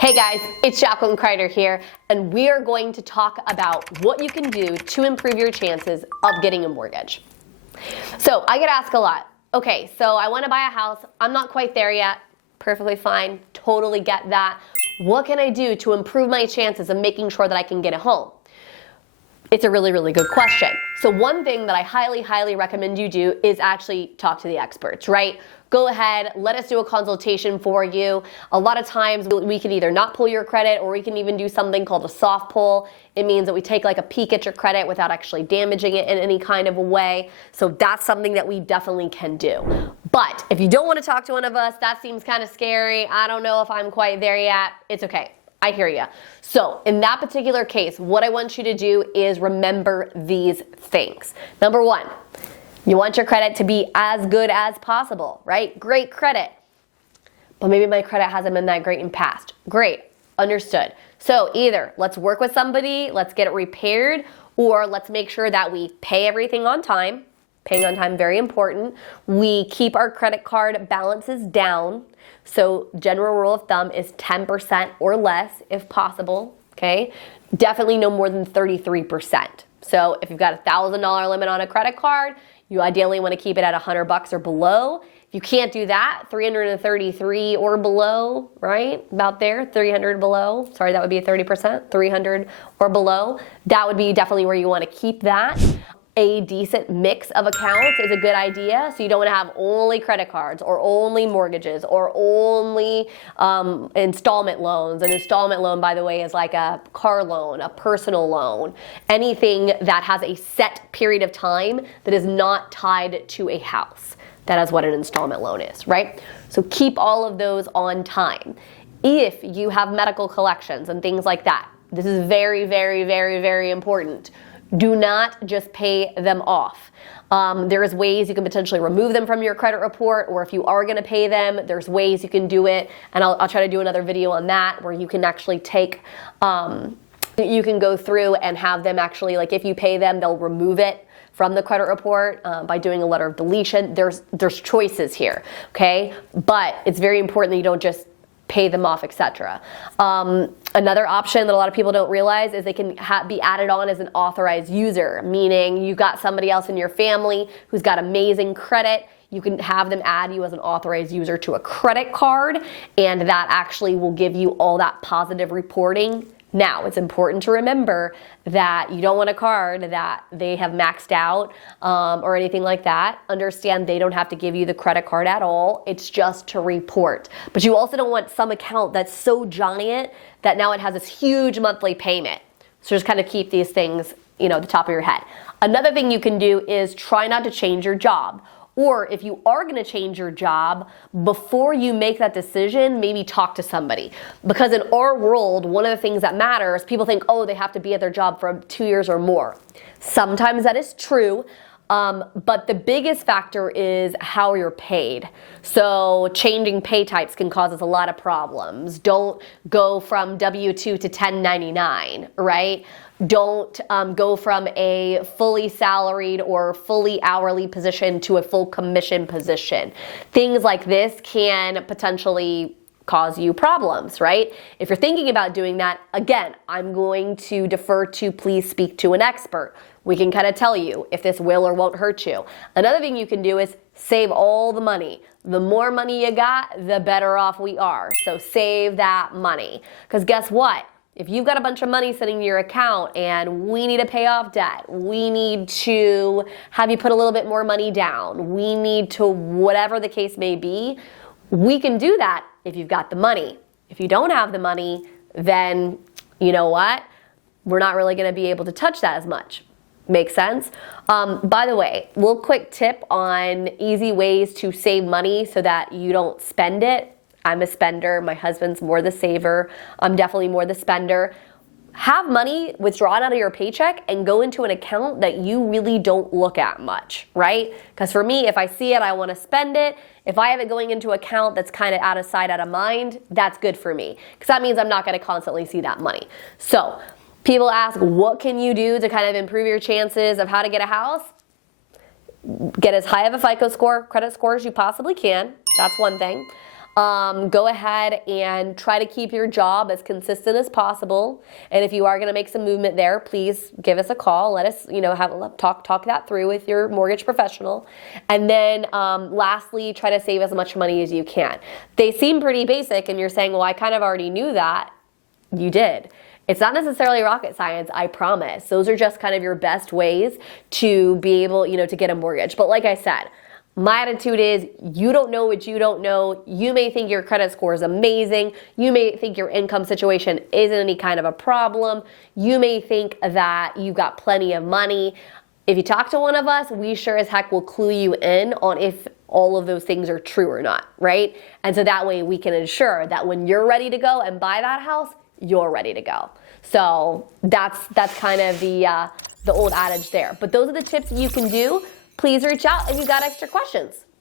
Hey guys, it's Jacqueline here, and we are going to talk about what you can do to improve your chances of getting a mortgage. So I get asked a lot, okay, so I want to buy a house, I'm not quite there yet, perfectly fine, totally get that. What can I do to improve my chances of making sure that I can get a home? It's a really, really good question. So one thing that I highly recommend you do is actually talk to the experts, right? Go ahead, let us do a consultation for you. A lot of times we can either not pull your credit or we can even do something called a soft pull. It means that we take like a peek at your credit without actually damaging it in any kind of a way. So that's something that we definitely can do. But if you don't want to talk to one of us, that seems kind of scary. I don't know if I'm quite there yet. It's okay. I hear you. So in that particular case, what I want you to do is remember these things. Number one, you want your credit to be as good as possible, right? Great credit. But maybe my credit hasn't been that great in past. Great, understood. So either let's work with somebody, let's get it repaired, or let's make sure that we pay everything on time. Paying on time, very important. We keep our credit card balances down. So general rule of thumb is 10% or less if possible, okay? Definitely no more than 33%. So if you've got a $1,000 limit on a credit card, you ideally want to keep it at $100 or below. If you can't do that, 333 or below, right? About there, 300 below. Sorry, that would be a 30%, 300 or below. That would be definitely where you want to keep that. A decent mix of accounts is a good idea. So you don't want to have only credit cards or only mortgages or only installment loans. An installment loan, by the way, is like a car loan, a personal loan, anything that has a set period of time that is not tied to a house. That is what an installment loan is, right? So keep all of those on time. If you have medical collections and things like that, this is very important. Do not just pay them off. There's ways you can potentially remove them from your credit report, or if you are going to pay them, there's ways you can do it. And I'll try to do another video on that where you can actually take, you can go through and have them actually, like if you pay them, they'll remove it from the credit report by doing a letter of deletion. There's choices here, okay? But it's very important that you don't just pay them off, etc. Another option that a lot of people don't realize is they can be added on as an authorized user, meaning you got somebody else in your family who's got amazing credit. You can have them add you as an authorized user to a credit card, and that actually will give you all that positive reporting. Now, it's important to remember that you don't want a card that they have maxed out or anything like that. Understand they don't have to give you the credit card at all. It's just to report. But you also don't want some account that's so giant that now it has this huge monthly payment. So just kind of keep these things, at the top of your head. Another thing you can do is try not to change your job. Or if you are going to change your job, before you make that decision, maybe talk to somebody. Because in our world, one of the things that matters, people think, oh, they have to be at their job for 2 years or more. Sometimes that is true, but the biggest factor is how you're paid. So changing pay types can cause us a lot of problems. Don't go from W-2 to 1099, right? Don't go from a fully salaried or fully hourly position to a full commission position. Things like this can potentially cause you problems, right? If you're thinking about doing that, again, I'm going to defer to please speak to an expert. We can kind of tell you if this will or won't hurt you. Another thing you can do is save all the money. The more money you got, the better off we are. So save that money. Because guess what? If you've got a bunch of money sitting in your account and we need to pay off debt, we need to have you put a little bit more money down, we need to, whatever the case may be, we can do that if you've got the money. If you don't have the money, then you know what? We're not really going to be able to touch that as much. Makes sense? By the way, little quick tip on easy ways to save money so that you don't spend it. I'm a spender. My husband's more the saver. I'm definitely more the spender. Have money withdrawn out of your paycheck and go into an account that you really don't look at much, right? Because for me, if I see it, I want to spend it. If I have it going into an account that's kind of out of sight, out of mind, that's good for me. Because that means I'm not going to constantly see that money. So people ask, what can you do to kind of improve your chances of how to get a house? Get as high of a FICO score, credit score as you possibly can. That's one thing. Go ahead and try to keep your job as consistent as possible. And if you are going to make some movement there, please give us a call. Let us, talk that through with your mortgage professional. And then lastly, try to save as much money as you can. They seem pretty basic, and you're saying, well, I kind of already knew that. You did. It's not necessarily rocket science, I promise. Those are just kind of your best ways to be able, to get a mortgage. But like I said, my attitude is you don't know what you don't know. You may think your credit score is amazing. You may think your income situation isn't any kind of a problem. You may think that you've got plenty of money. If you talk to one of us, we sure as heck will clue you in on if all of those things are true or not, right? And so that way we can ensure that when you're ready to go and buy that house, you're ready to go. So that's kind of the old adage there. But those are the tips that you can do. Please reach out if you've got extra questions.